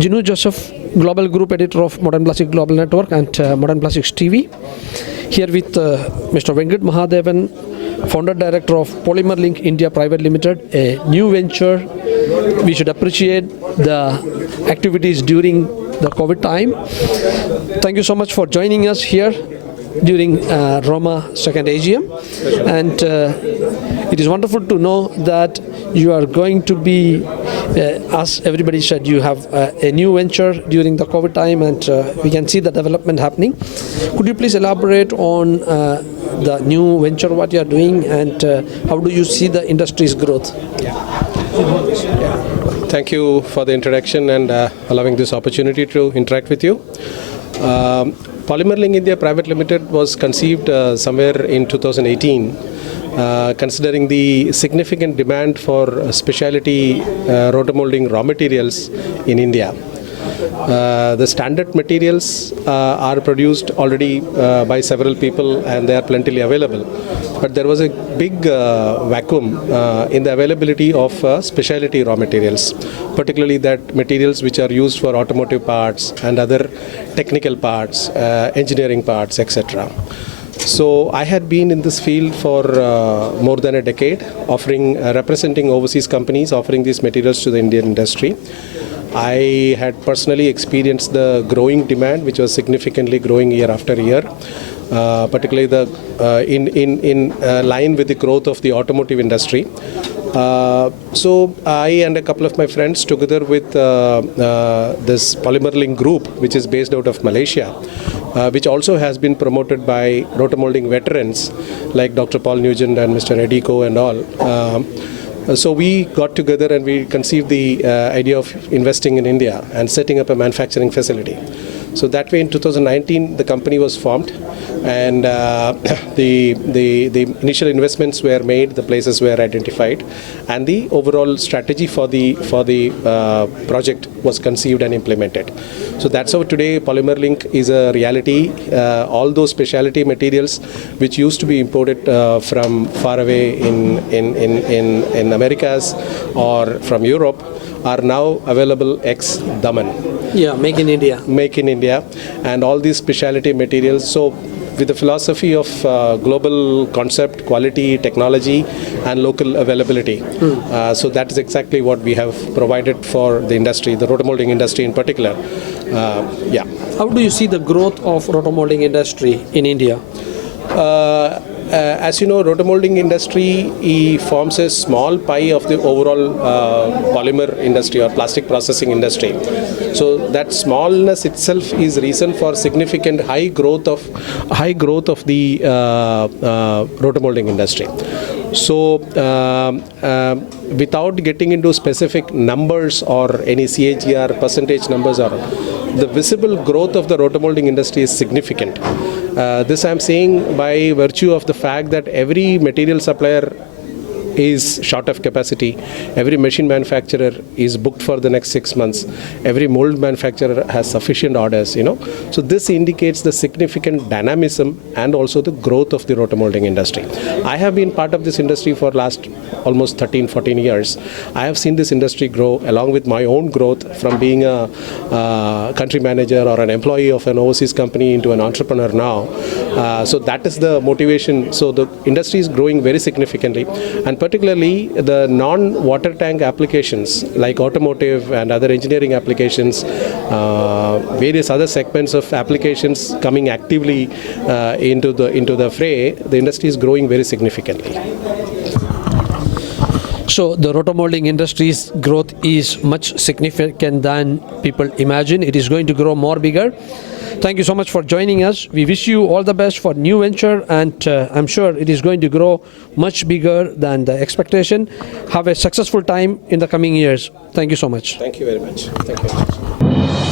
Ginu Joseph, Global Group Editor of Modern Plastic Global Network and Modern Plastics TV. Here with Mr. Venkit Mahadevan, Founder Director of Polymer Link India Private Limited, a new venture. We should appreciate the activities during the COVID time. Thank you so much for joining us here during Roma 2nd AGM, and it is wonderful to know that you are going to be, as everybody said, you have a new venture during the COVID time, and we can see the development happening. Could you please elaborate on the new venture, what you are doing, and how do you see the industry's growth? Thank you for the introduction and allowing this opportunity to interact with you. Polymer Link India Private Limited was conceived somewhere in 2018, considering the significant demand for specialty rotomoulding raw materials in India. The standard materials are produced already by several people and they are plentifully available. But there was a big vacuum in the availability of specialty raw materials, particularly that materials which are used for automotive parts and other technical parts, engineering parts, etc. So I had been in this field for more than a decade, representing overseas companies, offering these materials to the Indian industry. I had personally experienced the growing demand, which was significantly growing year after year, particularly in line with the growth of the automotive industry. So I and a couple of my friends, together with this Polymer Link group, which is based out of Malaysia, which also has been promoted by rotomoulding veterans like Dr. Paul Nugent and Mr. Ediko and all. So we got together and we conceived the idea of investing in India and setting up a manufacturing facility. So that way in 2019 the company was formed, and the initial investments were made, the places were identified, and the overall strategy for the project was conceived and implemented. So that's how today Polymer Link is a reality. All those specialty materials which used to be imported from far away in Americas or from Europe are now available ex-Daman. Yeah, make in India. Make in India, and all these specialty materials. So with the philosophy of global concept, quality, technology, and local availability. So that is exactly what we have provided for the industry, the rotomoulding industry in particular. Yeah. How do you see the growth of rotomoulding industry in India? As you know, rotomoulding industry forms a small pie of the overall polymer industry or plastic processing industry. So that smallness itself is reason for significant high growth of the rotomoulding industry. So without getting into specific numbers or any CAGR percentage numbers, or the visible growth of the rotomoulding industry is significant. This I am saying by virtue of the fact that every material supplier is short of capacity. Every machine manufacturer is booked for the next 6 months. Every mold manufacturer has sufficient orders, So this indicates the significant dynamism and also the growth of the rotomoulding industry. I have been part of this industry for last almost 13-14 years. I have seen this industry grow along with my own growth from being a country manager or an employee of an overseas company into an entrepreneur now. So that is the motivation. So the industry is growing very significantly, and particularly the non-water tank applications like automotive and other engineering applications, various other segments of applications coming actively into the fray. The industry is growing very significantly. So the rotomoulding industry's growth is much significant than people imagine. It is going to grow more bigger. Thank you so much for joining us. We wish you all the best for new venture, and I'm sure it is going to grow much bigger than the expectation. Have a successful time in the coming years. Thank you so much. Thank you very much. Thank you.